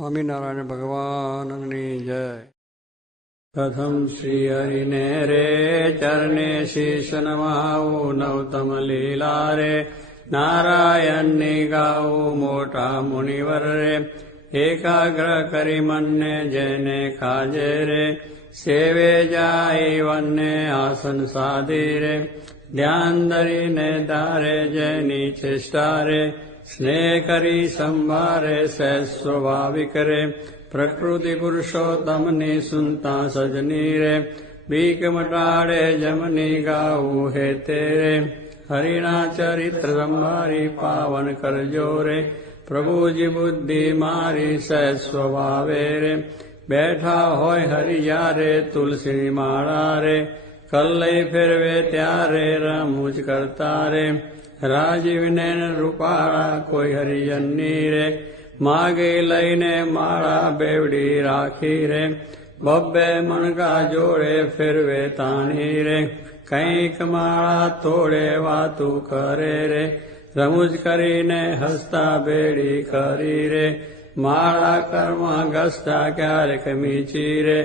સ્વામિનારાયણ ભગવાનની જય. કથમ શ્રી હરિને રે ચરણે શીશ નમાવું નવતમ લીલા રે નારાયણની ગાવું મોટા મુનિવર રે એકાગ્ર કરી મનને જેને ખાજે રે સેવે જાય વનને આસન સાધી રે ધ્યાન ધરીને ધારે જેની ચેષ્ટા રે સ્નેહ કરી સંભારે સહેજ સ્વાભાવિક રે પ્રકૃતિ પુરુષોત્તમની સુનતા સજની રે બીક મટાડે જમની ગાવું હે તેરે હરિના ચરિત્ર સંભારી પાવન કરજો રે પ્રભુજી બુદ્ધિ મારી સહેજ સ્વભાવે રે બેઠા હોય હરિયારે તુલસી માળા રે કલ્લઈ ફેરવે ત્યારે રમૂજ કરતા રે રાજીવને રૂપાળા કોઈ હરિજનની રે માગી લઈને માળા બેવડી રાખી રે બબ્બે મણકા જોડે ફેરવે તાણી રે કંઈક માળા તોડે વાતું કરે રે રમૂજ કરીને હસતા બેડી કરી રે માળા કર્મ ગસતા ક્યારેક મીચી રે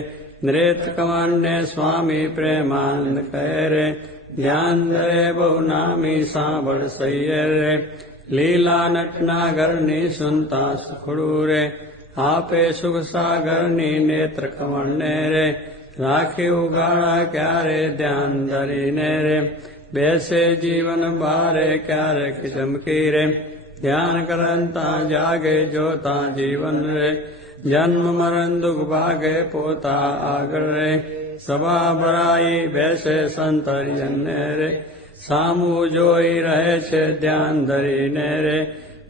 નૃત કમળને સ્વામી પ્રેમાનંદ કહે રે ધ્યાન ધરે બહુ નામી સાંભળ સૈયર રે લીલા નટના ઘરની સુનતા સુખડું રે આપે સુખ સાગરની નેત્ર કમળને રે રાખી ઉગાડા ક્યારે ધ્યાન ધરીને રે બેસે જીવન બારે ક્યારેક ચમકી રે ધ્યાન કરતા જાગે જોતા જીવન રે જન્મ મરણ દુઃખ ભાગે પોતા આગળ રે સભા ભરાઈ બેસે સંત હરિજનને રે સામું જોઈ રહે છે ધ્યાન ધરીને રે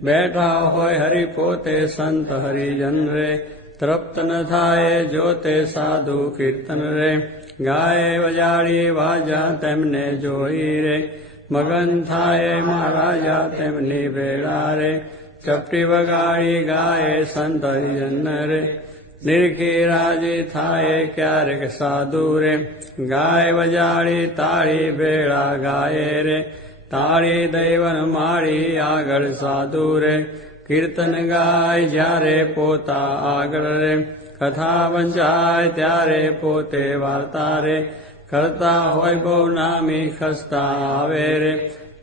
બેઠા હોય હરિ પોતે સંત હરિજન રે તૃપ્ત ન થાય જોતે સાધુ કીર્તન રે ગાય વજાડી વાજા તેમને જોઈ રે મગન થાય મહારાજા તેમની ભેળા રે ચપટી વગાડી ગાય સંત હરિજન રે નિરખી રાજી થાય ક્યારેક સાધુ રે ગાય વજાડી તાળી ભેળા ગાય રે તાળી દૈવન માળી આગળ સાધુ રે કીર્તન ગાય જ્યારે પોતા આગળ રે કથા વંચાય ત્યારે પોતે વાર્તા રે કરતા હોય બહુ નામી ખસતા આવે રે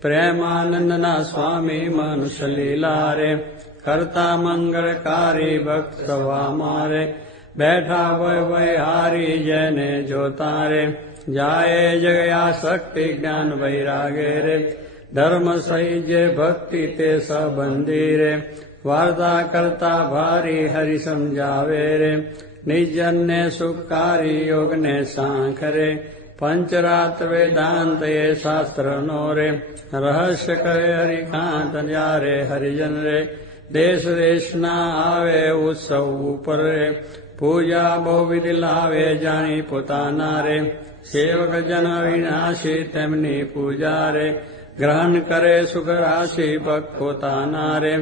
પ્રેમાનંદના સ્વામી મનુષ્ય લીલા રે કરતા મંગળકારી ભક્ત સભા મારે બેઠા હોય વય હારી જેને જોતા રે જાય જગયા શક્તિ જ્ઞાન વૈરાગે રે ધર્મ સહી જે ભક્તિ તે સંબંધી રે વાર્તા કરતા ભારી હરિ સમજાવે રે નિજનને સુખકારી યોગને સાંખ રે પંચરાત્ર વેદાંત એ શાસ્ત્રનો રે રહસ્ય કહે હરિકાંત જ્યારે હરિજન રે દેશ દેશના આવે ઉત્સવ ઉપર રે પૂજા બહુવિધ લાવે જાણી પોતાના રે સેવક જન વિનાશી તેમની પૂજા રે ગ્રહણ કરે સુખ રાશિ ભક્ત પોતાના રે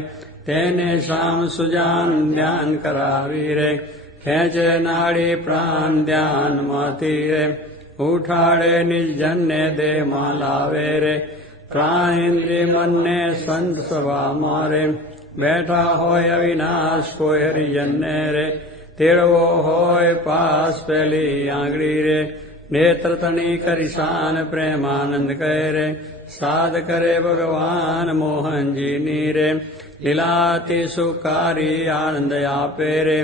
તેને શામ સુજાન ધ્યાન કરાવી રે ખેંચે નાડી પ્રાણ ધ્યાનમાંથી રે ઉઠાડે નિર્જનને દેહમાં લાવે રે પ્રાણ ઇન્દ્રિય મનને સંત સભા મારે બેઠા હોય અવિનાશ કોઈ હરિજનને રે તેડવો હોય પાસ પેલી આંગળી રે નેત્ર તણી કરી શાન પ્રેમાનંદ કહે રે સાધ કરે ભગવાન મોહનજીની રે લીલાતી સુકારી આનંદ આપે રે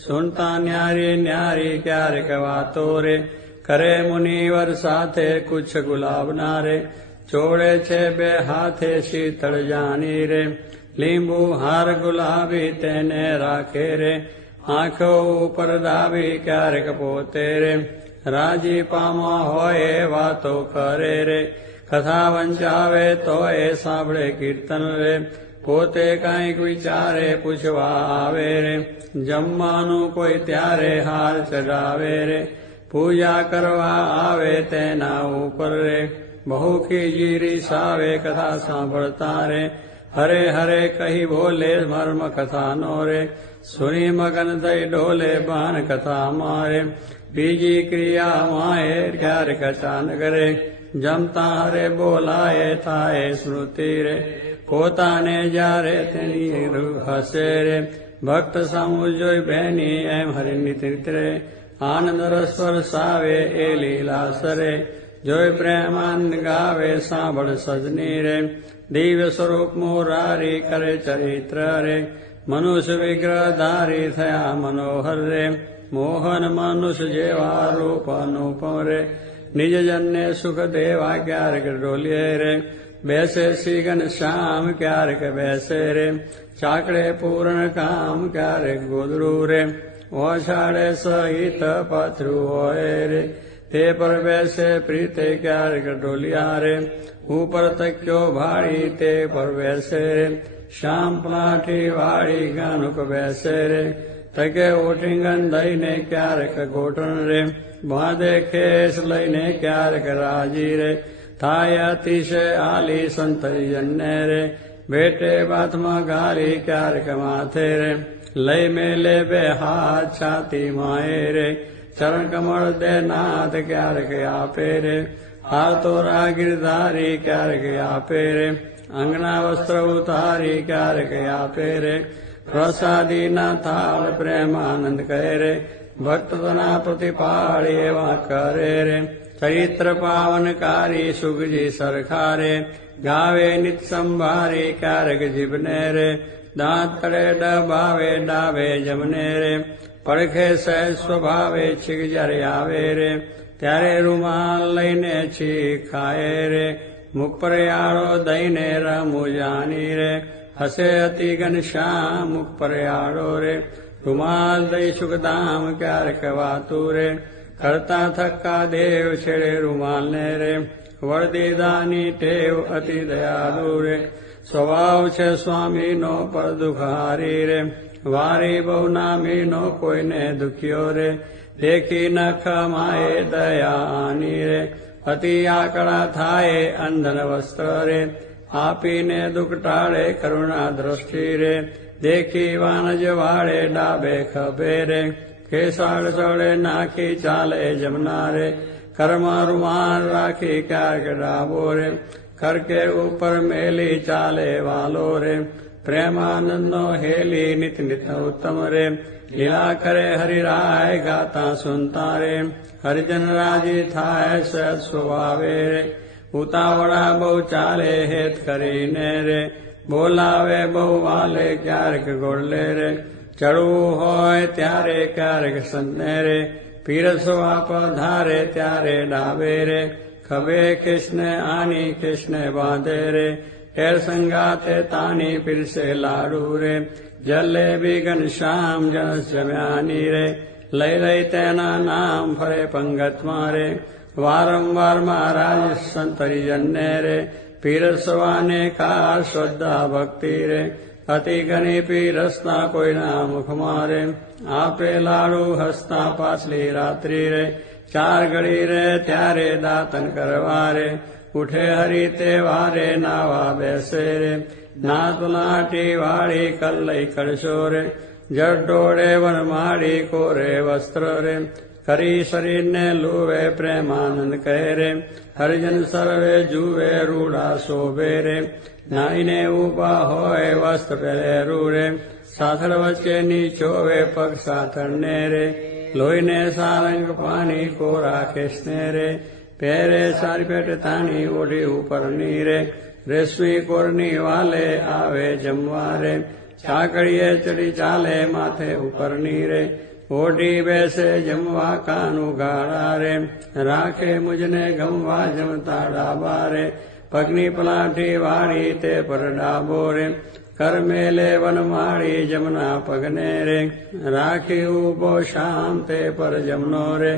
સુનતા ન્યારી ન્યારી ક્યારેક વાતો રે કરે મુનિવર સાથે કુછ ગુલાબના રે ચોડે છે બે હાથે શીતળ જાની રે લીંબુ હાર ગુલાબી તેને રાખે રે આંખો ઉપર દાબી ક્યારેક પોતે રે રાજી પામા હોય વાતો કરે રે કથા વંચાવે તો એ સાંભળે કીર્તન રે પોતે કાંઈક વિચારે પૂછવા આવે રે જમવાનું કોઈ ત્યારે હાર ચડાવે રે પૂજા કરવા આવે તેના ઉપર રે બહુ ખીજી રીસાવે કથા સાંભળતા રે હરે હરે કહી બોલે મર્મ કથાનો રે સુની મગન થઈ ડોલે બાન કથા મારે બીજી ક્રિયા માએ ક્યારેક અચાનક રે જમતા હરે બોલાય થાય સ્મૃતિ રે પોતાને જ્યારે તેની હસે રે ભક્ત સામું જોઈ બહેની એમ હરિની તીર્થરે આનંદ રસ વરસાવે એ લીલા સરે જોઈ પ્રેમાનંદ ગાવે સાંભળ સજની રે દિવ્ય સ્વરૂપ મોરારી કરે ચરિત્ર રે મનુષ્ય વિગ્રહ ધારી થયા મનોહર રે મોહન મનુષ્ય જેવા રૂપ અનુપમ રે નિજ જનને સુખ દેવા ક્યારેક ડોલીએ રે બેસે શ્રી ઘનશ્યામ ક્યારેક બેસે રે ચાકડે પૂર્ણ કામ ક્યારેક ગોદરું રે ઓછાડે સહિત પથરું હોય રે તે પર બેસે પ્રીતે ક્યારેક ડોલિયા રે ઉપર તક્યો ભાડી તે પર બેસે રે શ્યામ પ્લાઠી વાળી ગાનુક બેસે રે તકે ઓઠીંગન દઈને ક્યારેક ગોઠણ રે બાંધે ખેસ લઈને ક્યારેક રાજી રે થાય અતિશય આલી સંતરીજનને રે બેટે બાથમાં ગાલી ક્યારેક માથે રે લઈ મેલે બે હાથ છાતી માએ રે ચરણ કમળ દે નાથ ક્યારેક આપે રે હાર તો રાગીરધારી ક્યારેક આપે રે અંગના વસ્ત્ર ઉતારી ક્યારેક આપે રે પ્રસાદીના થાળ પ્રેમાનંદ કહે રે ભક્તના પ્રતિપાળ એવા કરે રે ચરિત્ર પાવનકારી સુખજી સરખારે ગાવે નિત સંભારી ક્યારેક જીભને રે દાંત કરે ડબાવે ડાવે જમને રે પડખે સહેજ સ્વભાવે છીક જ્યારે આવે રે ત્યારે રૂમાલ લઈને છીક ખાય રે મુખ પર યાળો દઈને રમુ જાની રે હસે અતિ ઘનશ્યામ મુખ પર યાળો રે રૂમાલ દઈ સુખધામ ક્યારેક વાતું રે કરતા થક્કા દેવ છેડે રૂમાલને રે વળદીદાની ટેવ અતિ દયાળુ રે સ્વભાવ છે સ્વામીનો પર દુખારી રે વારી બહુ નામીનો કોઈને દુખ્યો રે દેખી નખ માએ દયાની રે અતિ આકળા થાય અંધન વસ્ત્ર રે આપીને દુઃખ ટાળે કરુણા દ્રષ્ટિ રે દેખી વાનજ વાળે ડાબે ખભે રે ખેસાડ ચડે નાખી ચાલે જમના રે કર્મા રૂમાલ રાખી ક્યારેક ડાબો રે કરકે ઉપર મેલી ચાલે વાલો રે પ્રેમાનંદનો હેલી નિત નિત ઉત્તમ રે લીલા કરે હરિરાય ગાતા સુનતા રે હરિજન રાજી થાય સત સ્વભાવે રે ઉતાવળા બહુ ચાલે હેત કરીને રે બોલાવે બહુ વાલે ક્યારેક ગોળલે રે ચડવું હોય ત્યારે ક્યારેક સંતને રે પીરસવા પધારે ત્યારે ડાબે રે ખભે કૃષ્ણ આની કૃષ્ણ બાંધે રે ખેર સંગાતે તાની પીરસે લાડુ રે જલેબી ઘનશ્યામ જનસ જમ્યાની રે લઈ લઈ તેના નામ ફરે પંગતમાં રે વારંવાર મહારાજ સંતરીજનને રે પીરસવાને કાર શ્રદ્ધા ભક્તિ રે અતિ ઘણી પીરસતા કોઈના મુખમાં રે આપે લાડુ હસતા પાછલી રાત્રિ રે ચાર ઘડી રે ત્યારે દાતન કરવા રે ઉઠે હરી તે વારે નાવા બેસે રે નાત લાટી વાળી કલ્લઈ કળશો રે જળ ડોળે વનમાળી કોરે વસ્ત્ર રે કરી શરીરને લુવે પ્રેમાનંદ કહે રે હરિજન સર્વે જુએ રૂડા શોભે રે નાઈને ઉભા હોય વસ્ત્ર પહેરેરું રે સાથળ વચ્ચે નીચોવે પગ સાથળને રે લોહીને સારંગ પાણી કોરા ખેસને રે પહેરે સારી પેટ તાની ઓઢી ઉપરની રે રેશમી કોરની વાલે આવે જમવા રે ચાકડીએ ચડી ચાલે માથે ઉપરની રે ઓઢી બેસે જમવા કાનું ગાળા રે રાખે મુજને ગમવા જમતા ડાબા રે પગની પલાઠી વાળી તે પર ડાબો રે કર મેલે વનમાળી જમના પગને રે રાખી ઉભો શામ તે પર જમનો રે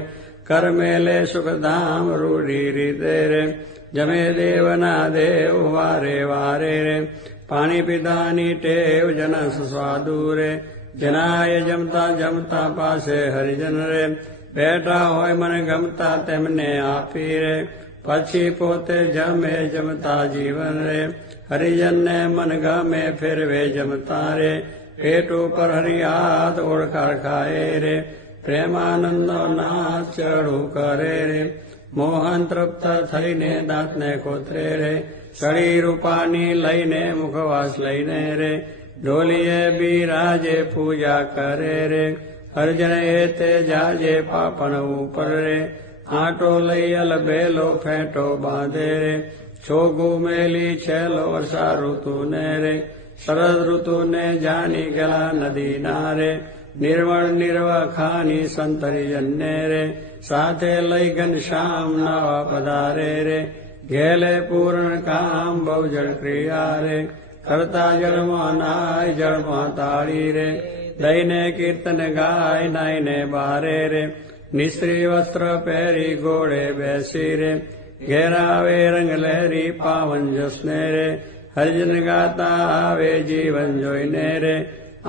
કર મેલે સુખધામ રૂઢી રીતે રે જમે દેવના દેવ વારે વારે રે પાણી પીધાની ટેવ જનસ સ્વાદુ રે જનાય જમતા જમતા પાસે હરિજન રે બેઠા હોય મને ગમતા તેમને આપી રે પછી પોતે જમે જમતા જીવન રે હરિજનને મન ગમે ફેરવે જમતા રે પેટ ઉપર હરિહાથ ઓળખાર ખાય રે પ્રેમાનંદનો નાથ ચડું કરે રે મોહન તૃપ્ત થઈને દાંતને કોતરે રે સળી રૂપાની લઈને મુખવાસ લઈને રે ઢોલીએ બિરાજે પૂજા કરે રે અર્જણ એ તે જાજે પાપણ ઉપર રે આંટો લઈ અલબેલો ફેંટો બાંધે રે છોગું મેલી છેલ્લો વર્ષા ઋતુ ને રે શરદ ઋતુ ને જાની ગલા નદી ના રે નિર્મળ નિર્વખાની સંતરી જન્ને રે સાથે લઈ ઘનશ્યામ નવા પધારે રે ઘેલે પૂર્ણ કામ બહુ જળ ક્રિયા રે કરતા જળમાં નાય જળમાં તાળી રે દઈને કીર્તન ગાય નાઈને બારે રે નિસ્ત્રી વસ્ત્ર પહેરી ઘોડે બેસી રે ઘેરાવે રંગ લહેરી પાવન જસને રે હરિજન ગાતા આવે જીવન જોઈને રે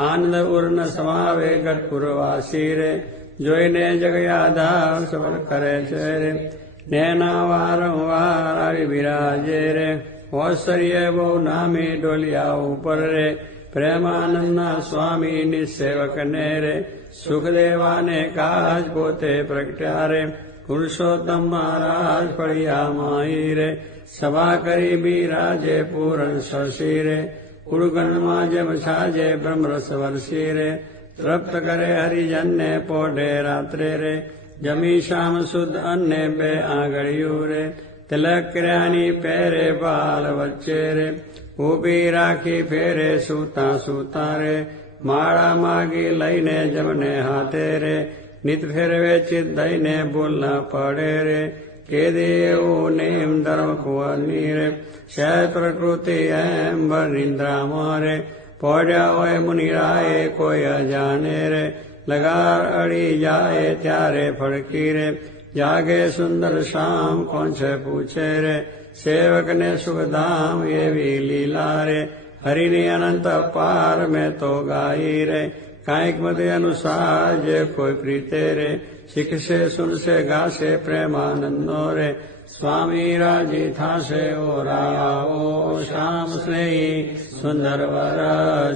આનંદ ઉર્ન સમાવે ગઢપુરવાસી રે જોઈને જગયાધાર સવર કરે છે રે નેના વારંવાર આવી બિરાજે રે ઔશ્ચર્ય બહુ નામી ડોલિયા ઉપર રે પ્રેમાનંદના સ્વામી નિસેવક ને રે સુખદેવાને કાજ પોતે પ્રગટ્યા રે પુરુષોત્તમ મહારાજ ફળિયા માઈ રે સભા કરી બિરાજે પૂરણ શશી રે કુળગણમાં જેમ છાજે બ્રહ્મરસ વરસી રે તૃપ્ત કરે હરિજનને પોઢે રાત્રે રે જમી શામ શુદ્ધ અન્ને બે આંગળિયું રે તિલક કર્યાની પહેરે બાલ વચ્ચે રે ઊભી રાખી ફેરે સૂતા સૂતા રે માળા માગી લઈને જમને હાથે રે નિત ફેરવે ચિત દઈને બોલના પડે રે કેદી એવું નેમ ધર્મ કુંવરની રે શહેર પ્રકૃતિ એમ ભર નિંદ્રામાં રે પોઢ્યા હોય મુનિરાએ કોઈ અજાને રે લગાર અડી જાય ત્યારે ફડકી રે જાગે સુંદર શામ કોણ છે પૂછે રે સેવકને સુખધામ એવી લીલા રે હરિની અનંત પાર મેં તો ગાઈ રે કાંઈક મતે અનુસાર જે કોઈ પ્રીતે રે શીખશે સુનશે ગાશે પ્રેમાનંદનો રે સ્વામી રાજી થાશે ઓ રાવો શ્યામ સ્નેહી સુંદર વર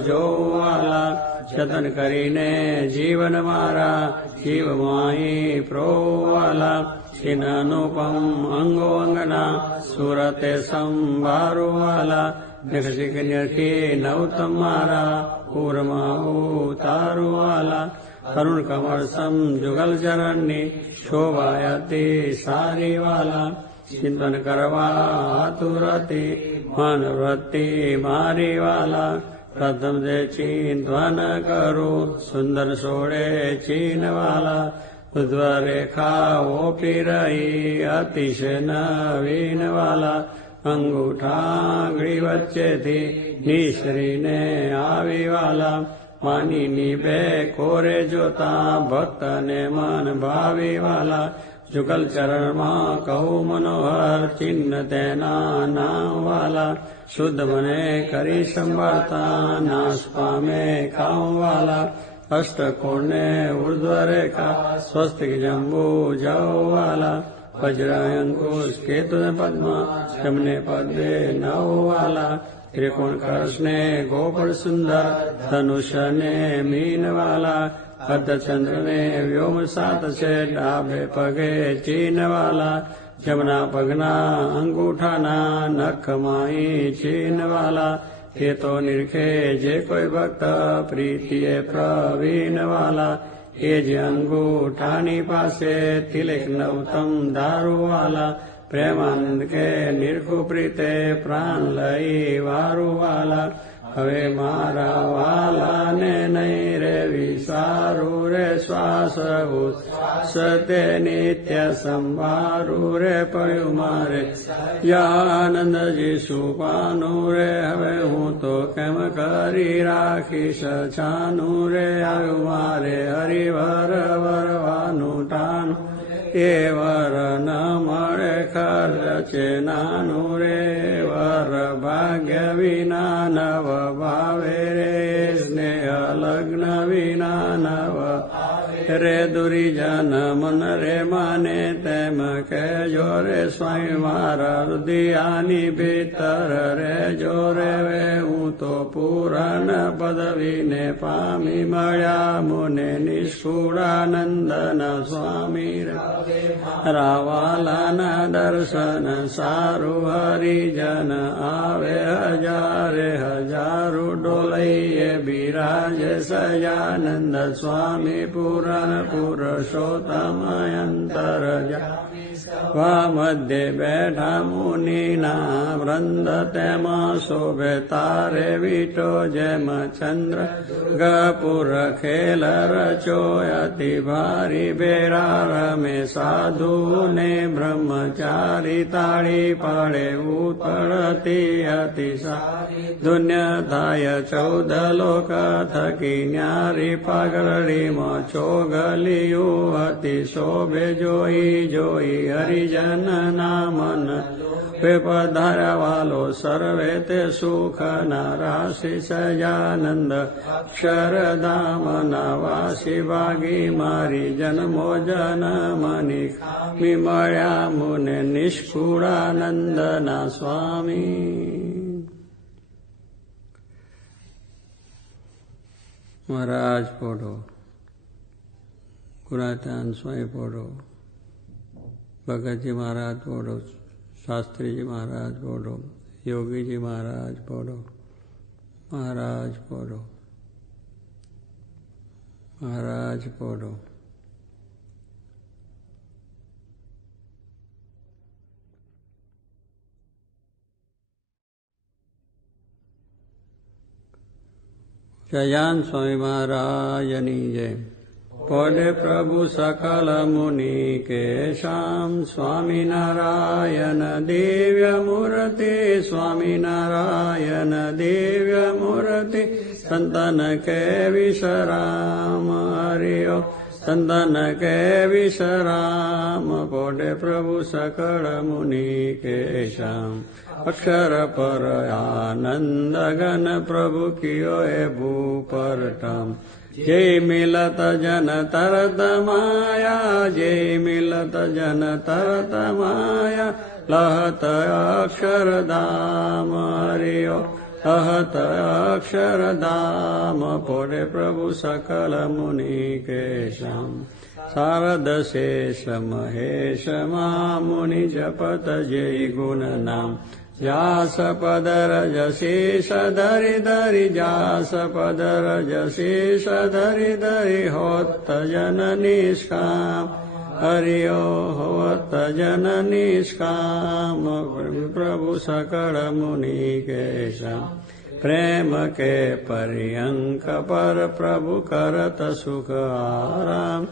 જોવાલા જતન કરીને જીવન મારા જીવ માઈ પ્રોવાલા છિન અનુપમ અંગો અંગના સુરતે સંભારુવાલા નખશિક નખી નવતમ મારા પૂરમાં ઉતારુવાલા કરુણ કમળ સમ જુગલ ચરણની શોભાયતી સારી વાલા ચિંતન કરવા આતુરતી મનવૃત્તિ મારી વાલા પ્રથમ જે ચિંતન કરું સુંદર સોળે ચીનવાલા ઉદ્વ રેખા ઓપી રહી અતિશય નવીન વાલા અંગૂઠાંગળી વચ્ચેથી નિસરીને આવી વાલા માનીની બે કોરે જોતા ભક્તને મન ભાવી વાલા જુગલ ચરણમાં કહું મનોહર ચિહ્ન તેના નામ વાલા શુદ્ધ મને કરી સંભાળતા નાશ પામે કામ વાલા અષ્ટકોણને ઉર્ધ્વ રેખા સ્વસ્તિક જંબુ જવ વાલા વજ્ર અંકુશ કેતુ પદ્મ જમને પદે નવ વાલા ત્રિકોણ કળશને ગોપળ સુંદર ધનુષને મીનવાલા અર્ધચંદ્રને વ્યોમ સાત છે ડાબે પગે ચીનવાલા જમના પગના અંગૂઠાના નખમાઈ ચીનવાલા એ તો નિરખે જે કોઈ ભક્ત પ્રીતિએ પ્રવીણવાલા એ જ અંગૂઠાની પાસે તિલક નવતમ દારૂવાલા પ્રેમાનંદ કે નિર્ખુ પ્રીતે પ્રાણ લઈ વારુવાલા હવે મારા વાલાને નહીં રે વિસારું રે શ્વાસ સતે નિત્ય સંભારું રે પડ્યું મારે આનંદજી સુપાનું રે હવે હું તો કેમ કરી રાખીશ છાનું રે આવ્યું મારે હરિવર વરવાનું ટાણું એ વર ન મળે ખર્ચે નાનું રે વર ભાગ્ય વિના નવ ભાવે રે સ્નેહ લગ્ન વિના નવ રે દુરીજન મન રે માને તેમ કહેજો રે સ્વામી મારા હૃદયાની ભીતર રે જો રે હું તો પૂરણ પદવીને પામી મળ્યા મુને નિષ્કુળાનંદન સ્વામી રાવાલાના દર્શન સારું હરિજન આવે હજારે હજારો ડોલૈયે બિરાજ સજાનંદ સ્વામી પૂરણ પુરુષોત્તમ અંતર મધ્ય બેઠા મુનિના વૃંદ તેમાં શોભે તારે વીટો જેમ ચંદ્ર ગપુર ખેલ રચો અતિ ભારી બેરા રમે સાધુ ને બ્રહ્મચારી તાળી પાડે ઉતળતી અતિ ધુન્ય થાય 14 લોક થકી ન્યારી પાઘરડીમાં ચોગલિયું હતી શોભે જોઈ જોઈ હરિજન નામન પધાર્યા વાલો સર્વે તે સુખ ના રાશિ સજાનંદ અક્ષરધામના વાસી ભાગી મારી જન્મો જનમની ખામી મળ્યા મુને નિષ્કુળાનંદના સ્વામી. મહારાજ પોઢો, ગુણાતાન સ્વામી પોઢો, ભગતજી મહારાજ પોઢો, શાસ્ત્રીજી મહારાજ પોઢો, યોગીજી મહારાજ પોઢો, મહારાજ પોઢો, મહારાજ પોઢો. જયાન સ્વામી મહારાજની જય. પોઢે પ્રભુ સકલ મુનિ કે શ્યામ સ્વામિનારાયણ દિવ્ય મૂર્તિ સ્વામિનારાયણ દિવ્ય મૂર્તિ સંતન કે વિશ્રામ હરિઓ સંતન કે વિશ્રામ. પોઢે પ્રભુ સકળ મુનિ કે શ્યામ અક્ષર પર આનંદ ગન પ્રભુ કિયો એ ભૂપરટમ. જય મિલત જન તરત માયા જય મિલત જન તરત માયા લહત અક્ષરધામ હરિયો લહત અક્ષરધામ. પોઢે પ્રભુ સકલ મુનિ કે શ્યામ શારદ શેષ મહેશ મુનિ જપત જય ગુણ નામ. વ્યાસ પદર જશેષ ધરી ધરી વ્યાસ પદર જશેષ ધરી ધરી હોત જન નિષ્કામ હરિયો હોત જન નિષ્કામ. પ્રભુ સકળ મુનિ કે શ્યામ પ્રેમ કે પર્યંક પર પ્રભુ કરત સુખ આરામ.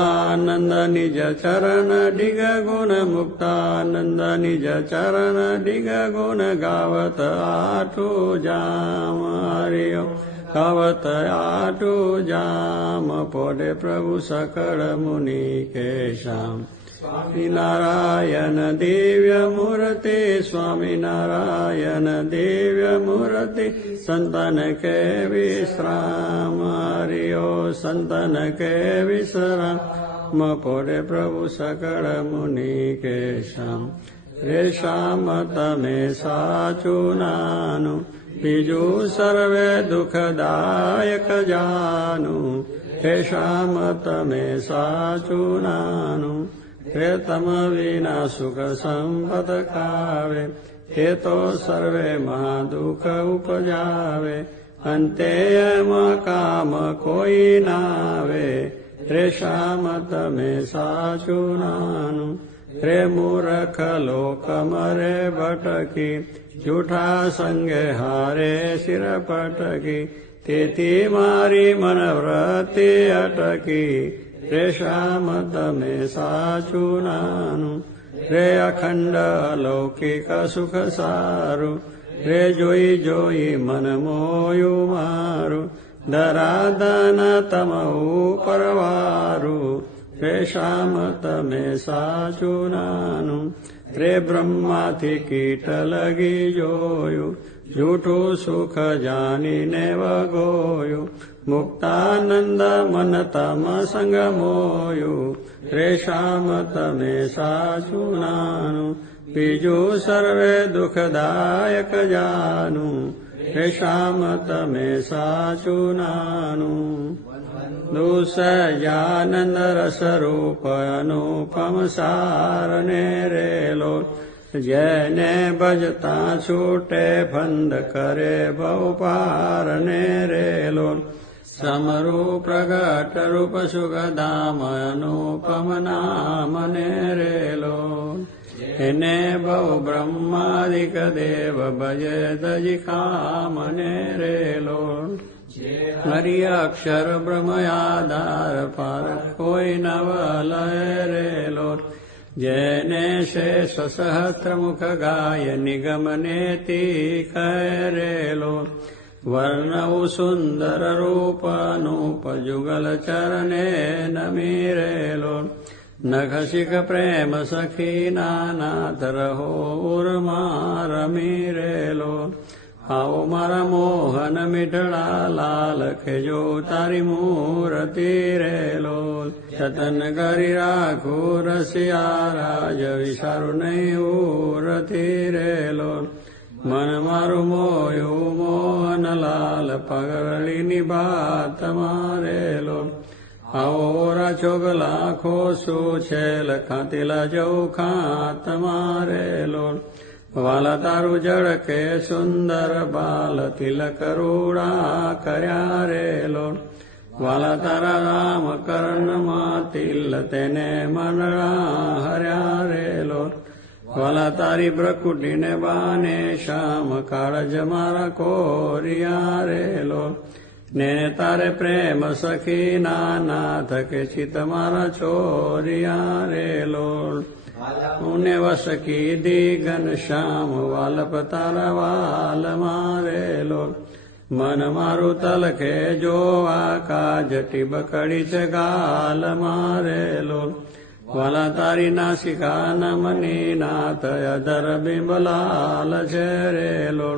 આનંદ નિજ ચરણ ડિગ ગુણ મુક્તાનંદ નિજ ચરણ ડિગ ગુણ ગાવત આઠું જામ હરિયો ગાવત આઠું જામ. પોઢે પ્રભુ સકળ મુનિ કે શ્યામ સ્વામિનારાયણ દિવ્ય મૂર્તિ સ્વામિનારાયણ દિવ્ય મૂર્તિ સંતન કે વિશ્રામ હરિયો સંતન કે વિશ્રામ. પોઢે પ્રભુ સકળ મુનિ કે શ્યામ રે શ્યામ તમે સાચું નાનું બીજું સર્વે દુઃખદાયક જાનું. હે શ્યામ તમે સાચું નાનું હે તમ વિના સુખ સંપદ ખાવે. હે તો સર્વે મહાદુઃખ ઉપજાવે અંતે એમાં કામ કોઈ નાવે. રે શ્યામ તમે સાચું નાનું રે મૂર્ખ લોક મરે ભટકી જૂઠા સંગે હારે શિર પટકી. તેથી મારી મનવૃત્તિ અટકી. રે શ્યામ તમે સાચું નાનું રે અખંડ અલૌકિક સુખ સારું. રે જોઈ જોઈ મન મોયું મારું ધરાધન તમ ઉપર વારું. રે શ્યામ તમે સાચું નાનું રે બ્રહ્માથી કીટ લગી જોયું જૂઠું સુખ જાનીને વગોયું. મુક્તાનંદ મન તમ સંગ મોયું. રે શ્યામ તમે સાચું નાનું બીજું સર્વે દુઃખદાયક જાનું. હે શ્યામ તમે સાચું નાનું દુસજાનંદ રસ રૂપ અનુપમ સારને રેલો જેને ભજતા છૂટે ફંદ કરે બહુ પારને રેલો સમરૂપ પ્રગટ રૂપ સુગધામ અનુપમ નામને રેલો એને બહુ બ્રહ્માદિક દેવ ભજે દજી કામને રેલો હરિ અક્ષર બ્રહ્મ આધાર પર કોઈ નવ લય રેલો જેને શેષ સહસ્ત્ર મુખ ગાય નિગમ નેતિ કરેલો વર્ણવું સુંદર રૂપ અનુપ જુગલ ચરણે નમીરેલો નખશિખ પ્રેમ સખી નાનાથ રહો ઉર્મા રમીરેલો આવો મારા મોહન મીઠડા લાલ ખેજો તારી મૂર્તિ રેલો જતન કરી રાખું રસિયા રાજ વિચારું નહીં ઉરતિ રેલો મન મારું મોયું મોહન લાલ પગરળીની બાત મારેલો આવો રાછોગ લાખો શું છે લખાતીલા જવું ખાત મારેલો વાલા તારું જળ કે સુંદર બાલ તિલક રૂડા કર્યા રેલો વાલા તારા રામ કર્ણમાં તિલ તેને મંડળા હર્યા રેલો વાલા તારી બ્રકુટીને બાને શ્યામ કાળજ મારા કોરિયા રેલો ને તારે પ્રેમ સખી નાનાથ કે ચિત મારા ચોરિયા રેલો ઉને વસ કીધી ઘન શ્યામ વાલપ તારા વાલ મારેલો મન મારું તલખે જોવા કાજ ટીબકડી છે ગાલ મારેલો વાલા તારી નાસિકા નમની નાથ અધર બિંબલાલ છે રેલો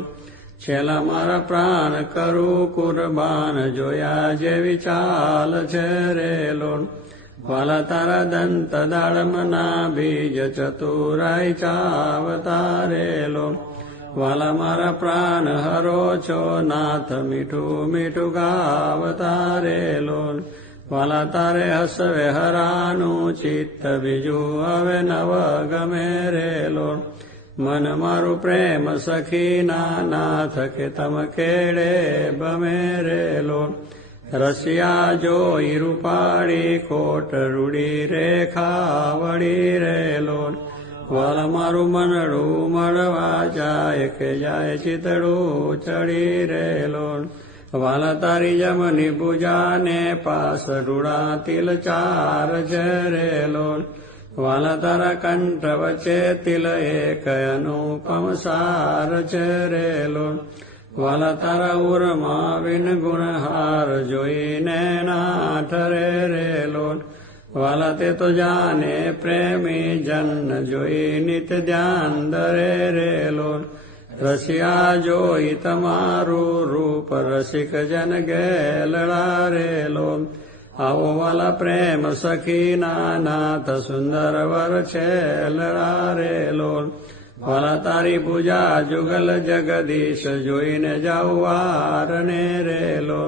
છેલ્લા મારા પ્રાણ કરું કુરબાન જોયા જેવી ચાલ છે રેલો વાલા તારા દંત દાડમના બીજ ચતુરાઈ ચાવતારેલો વાલા મારા પ્રાણ હરો છો નાથ મીઠું મીઠું ગાવતારેલો વાલા તારે હસવે હરાનું ચિત્ત બીજું હવે નવ ગમે રેલો મન મારું પ્રેમ સખી નાથ કે તમ કેડે બમે રેલો રસિયા જોઈ રૂપાળી કોટ રૂડી રેખા વળી રેલો વલ મારું મનડું મળવા જાય કે જાય ચિતડું ચડી રેલો વાલા તારી જમની પૂજાને પાસ રૂડા તિલ ચાર છે રેલો વાલા તારા કંઠ વચ્ચે તિલ એક અનુપમ સાર છે રેલો વાલા તારા ઉરમાં વિન ગુણહાર જોઈને ના ઠરે રેલો વાલા તે તો જાને પ્રેમી જન જોઈ નિત ધ્યાન દરે રેલો રસિયા જોઈ તમારું રૂપ રસિક જન ગેલડા રેલો આવો વાલા પ્રેમ સખી નાથ સુંદર વર છેલડા રેલો વાલા તારી પૂજા જુગલ જગદીશ જોઈને જાઉવાર ને રેલો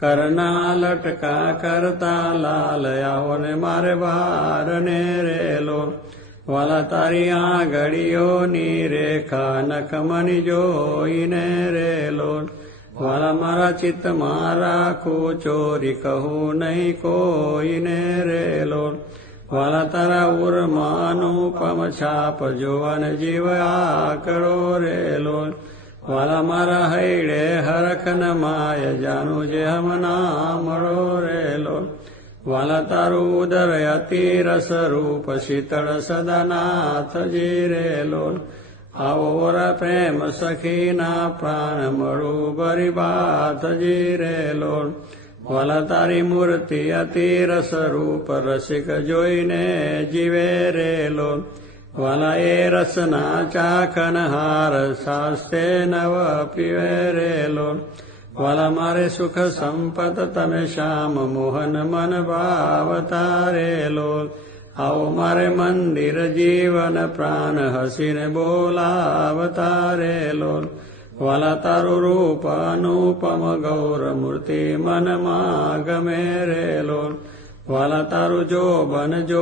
કરના લટકા કરતા લાલ આવો ને મારે વાર ને રેલો વાલા તારી આંગળીઓની રેખા નખમની જોઈને રેલો વાલા મારા ચિત્તમાં રાખું ચોરી કહું નહીં કોઈને રેલો વાલા તારા ઉર્માનુપમ છાપ જોવન જીવ આકરો રેલો વાલા મારા હૈડે હરખન માય જાનું જે હમ નામડો રેલો વાલા તારું ઉદર અતિ રસ રૂપ શીતળ સદાનાથજી રેલો આવો પ્રેમ સખીના પ્રાણ મળું બરી બાથજી રેલો વાલા તારી મૂર્તિ અતિ રસ રૂપ રસિક જોઈને જીવે રેલો વાલા એ રસના ચાખન હાર શાસ્તે નવ પીવે રેલો વાલા મારે સુખ સંપત તમે શ્યામ મોહન મન ભાવતા રેલો આવો મારે મંદિર જીવન પ્રાણ હસીને બોલાવતા રેલો વાલા તારું રૂપ અનુપમ ગૌર મૂર્તિ મનમાં ગમે રેલો વાલા તારું જો બન જો